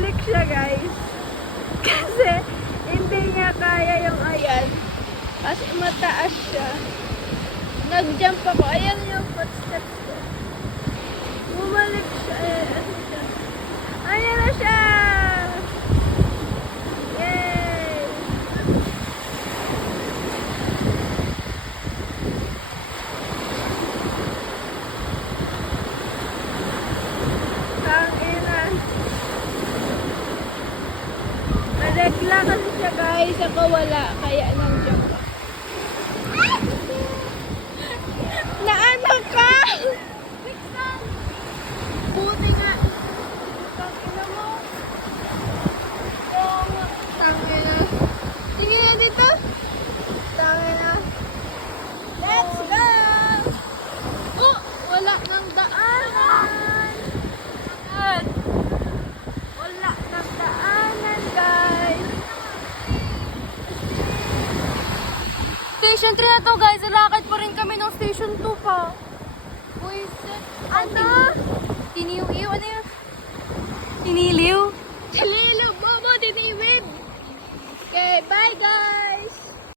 bumalik siya guys. Kasi hindi niya kaya yung ayan. Kasi mataas siya. Nag-jump ako. Ayan yung footsteps ko. Bumalik siya. Ayan na siya! Yay! Tangina. Naregla kasi siya guys. Ako wala. Kaya nag-jump ako. Naano ka? Buti nga. Tangina mo. Tangina. Tingin na dito. Tangina. Let's go! Oh! Wala nang daanan. Wala nang daanan, guys. Station 3 na to guys, lakad pa rin kami ng station 2 pa. Boys, Ano? tiniyo-iyo, ano yun?